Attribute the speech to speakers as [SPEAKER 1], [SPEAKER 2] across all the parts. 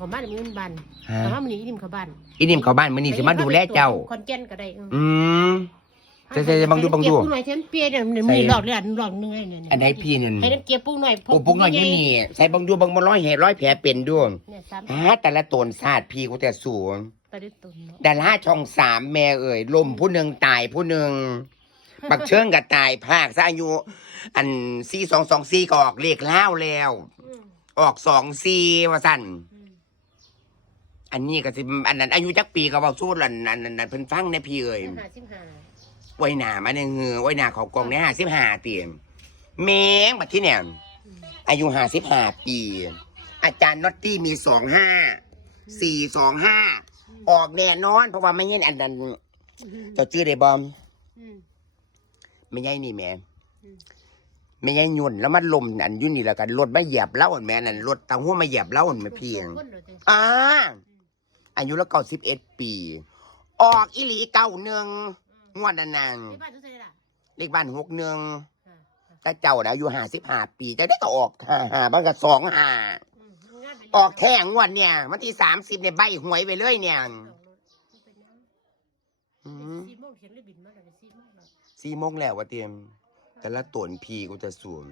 [SPEAKER 1] ของบ้านมีเงินบัน
[SPEAKER 2] ฮะ
[SPEAKER 1] แต่ว่ามันนี่นิ่มเขาบ้าน
[SPEAKER 2] อีนิ่มเข้าบ้านมื้อนี้สิมาดูแลเจ้า
[SPEAKER 1] คอนแก่นก็ได้อืม
[SPEAKER 2] อืมใช่ๆๆบังดูบังดู
[SPEAKER 1] เก็บปูหน่อยเช่นเปียเนี่ยมัน
[SPEAKER 2] ใส่
[SPEAKER 1] มีหลอกเลยอันหลอกหนึงไอ้เนี่ย
[SPEAKER 2] อันไหนพี่นั่น
[SPEAKER 1] ให้น้ำเก็บปูหน่อย
[SPEAKER 2] โอ้ปุกหน่อยอยู่นี่ใส่เบังดูเบังบ่ร้อยแห่ร้อยแผลเป็นด้วย
[SPEAKER 1] เนี่ยสาม
[SPEAKER 2] ฮะแต่ละตนศาสตร์พี่กูแต่สูง
[SPEAKER 1] ตะลึงตุนเนาะ
[SPEAKER 2] ดาราช่องสามแม่เอ่ยลมผู้หนึ่งตายผู้หนึ่งบักเชิงกับตายภาคซะอายุ อันซีสองสองซีก็ออกเลขแล้วแล้ว
[SPEAKER 1] อืม
[SPEAKER 2] ออกสองซีว่าสั่น
[SPEAKER 1] อืม
[SPEAKER 2] อันนี้ก็สิอันนั้นอายุจักปีก็บอกสู้ลันอันนั้นอันเพิ่นฟังในพี่เอ่ย
[SPEAKER 1] ห้าสิบห้า
[SPEAKER 2] ไว้หนามาในเหือไว้หนาเขากองในห้าสิบห้าเตียมแมงบัดที่เนี่ย
[SPEAKER 1] อืม
[SPEAKER 2] อายุห้าสิบห้าปี อาจารย์น็อตตี้มีสองห้าสี่สองห้าออกแน่นอน เพราะว่าไม่เงี้ยอันนั้น
[SPEAKER 1] อืม
[SPEAKER 2] เจ้าชื่อได้บอม
[SPEAKER 1] อืม
[SPEAKER 2] ไม่ใช่นี่แม่
[SPEAKER 1] อืม
[SPEAKER 2] ไม่ใช่ยุ่นแล้วมันลมอันอยุ่นี่แล้วกันรถมาเหยียบเล่าอันแม่นั่นรถตังหัวมาเหยียบเล่าอันแม่เพียง
[SPEAKER 1] คนเดียวเด้อ
[SPEAKER 2] อ่า อายุแล้วเก้าสิบเอ็ดปี ออกอีหลีเก้าหนึ่งงวดนั้นนาง
[SPEAKER 1] ที่บ้านทุกท่านล่ะ
[SPEAKER 2] เลขบ้านหกหนึ่ง
[SPEAKER 1] อ่าอ่า
[SPEAKER 2] แต่เจ้าน่ะอายุห้าสิบห้าปีจะได้ก็ออกห้าห้าบ้านก็สองห้า
[SPEAKER 1] อืมงานไปเลย
[SPEAKER 2] ออกแท่งวดเนี่ยวันที่สามสิบเนี่ยใบหวยไปเลยเนี่ย
[SPEAKER 1] สองรถมันเป็นยัง
[SPEAKER 2] อืม
[SPEAKER 1] สี่โมงเขียนเลยบินมาเลยสี่โมงแล้ว
[SPEAKER 2] สี่โมงแล้วว่าเตรียม แต่ละตนพีกูจะสวม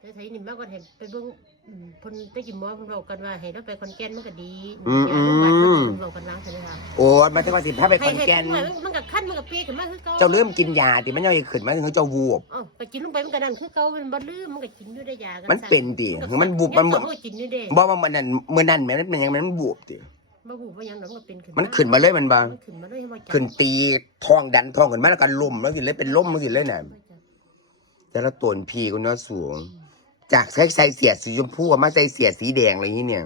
[SPEAKER 1] เดี๋ยวไทยนี่มากกว่าเห็นไปเบิ่งอืมเพิ่นไปกินหมอเพิ่นบอกกันว่าให้เราไปคอนแก่นมันก็ดี
[SPEAKER 2] อืม
[SPEAKER 1] ยาโรงพยาบาล
[SPEAKER 2] อื
[SPEAKER 1] เพิ่น
[SPEAKER 2] ม
[SPEAKER 1] เพิ่น บอกกันล้างใช่ไหมคะ
[SPEAKER 2] โอ้ยมันจะมาสิบถ้าไปคอนแกน
[SPEAKER 1] ให้ให้มันก็คันมันก็เปียกขึ้นมาคือเก่า
[SPEAKER 2] เจ้าเริ่มกินยาติมันย่อยขึ้นมาถึงเจ้าวูบ
[SPEAKER 1] เอ้าก็กินลงไปมันก็นั่นคือเก่ามันบ่ลืมมันก็กินอยู่ได้ยากั
[SPEAKER 2] มันเป็นติคือมันบุบมันเหมือน
[SPEAKER 1] ก็กินอยู่เด้
[SPEAKER 2] บอกว่ามันนั่นเมื่อนั้นแม่มันเป็นยังไงมันบูบติ
[SPEAKER 1] บ่ฮู้ว่าหยังดอกมันก็เป็นขึ้น
[SPEAKER 2] มันขึ้นมาเลยมันบาง
[SPEAKER 1] มันขึ้นมาเลยให้บ่จับ
[SPEAKER 2] ขึ้นตีท้องดันท้องขึ้นมาแล้วก็ล่มแล้วกินเลยเป็นล่มแล้วกินเลยน่ะ
[SPEAKER 1] บ่จับ
[SPEAKER 2] แต่ละตนพีกูเนาะสูง จากใส่ใส่เสียสีชมพูมาใส่เสียสีแดงอะไรอย่างเงี้ยเนี่ย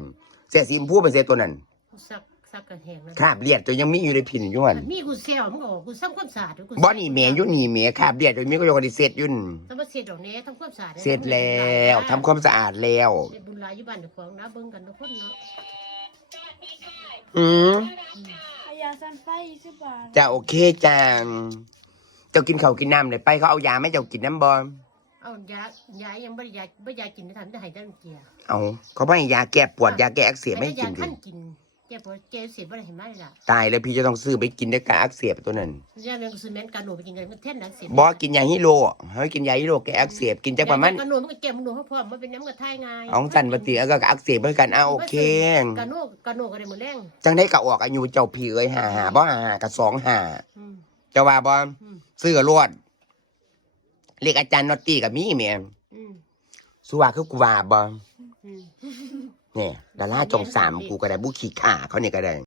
[SPEAKER 2] เสียสีชมพูเป็นเสียตัวนั้น
[SPEAKER 1] กูซัก ซักกระแหงนะ
[SPEAKER 2] คราบเลียดตัวยังมีอยู่ในพินอยู่หัน
[SPEAKER 1] มีกูเซลมันก็ออกกูซ้ำความสะอาดกู
[SPEAKER 2] บ่นี่แม่อยู่นี่แม่คราบเลียดตัวมีก็ยังได้เสร็จอยุ่น
[SPEAKER 1] ทำมาเสร็จดอกแหนี้ทำความสะอาด
[SPEAKER 2] เสร็จแล้วทำความสะอาดแล้ว
[SPEAKER 1] ได้บุญหลายอยู่บ้านเจ้าของนะเบิ่งกันทุกคนเนาะ
[SPEAKER 2] อืม
[SPEAKER 3] ขยาสันไฟสิบบาท
[SPEAKER 2] จะโอเคจังเจ้ากินข้าวกินน้ำเลยไปเขาเอายาไหม่เจ้ากินน้ำบอม
[SPEAKER 1] เอายายายังบ่ได้ยาบ่ยากินทันจะให้ได้เกียร์
[SPEAKER 2] เอาเขาไม่ให้ยาแก้ปวดยาแก้อักเสบไม่ให้
[SPEAKER 1] ยา
[SPEAKER 2] กินดิ
[SPEAKER 1] ขั้นกินแกปวดแกเสียบ่ได้เห็นไหมล่ะ
[SPEAKER 2] ตายแล้วพี่จะต้องซื้อไปกินได้กาอักเสบตัวนั้น
[SPEAKER 1] ยาเรื่องซีเมนต์กันหนูไปกินกันมันเท่นนักเสีย
[SPEAKER 2] บอกินยาฮิโร่ให้กินยาฮิโร่แก้อักเสบกินจักประมาณ
[SPEAKER 1] กันหนูมันก็แก้มันหนูพร้อมมันเป็นน้ำกระทายง่าย
[SPEAKER 2] เอาสั่นปฏิแล้วก็อักเสบเหมือนกันเอาโอเค
[SPEAKER 1] กันหนูกันหนูก็ได้หมดแรง
[SPEAKER 2] จังได้กะออกอายุเจ้าพี่เอ้ยหาหาบ่หาหากับสองหา
[SPEAKER 1] อืม
[SPEAKER 2] เจ้าว่าบ่
[SPEAKER 1] อืม
[SPEAKER 2] ซื้อรวดเรียกอาจารย์นอตตี้กับมีแม่
[SPEAKER 1] อืม
[SPEAKER 2] สุว่าคือกูว่าบ่
[SPEAKER 1] อืม
[SPEAKER 2] เนี่ยดาราจองสามกูก็ได้บุขี้ขาเขาเนี่ยก็ได้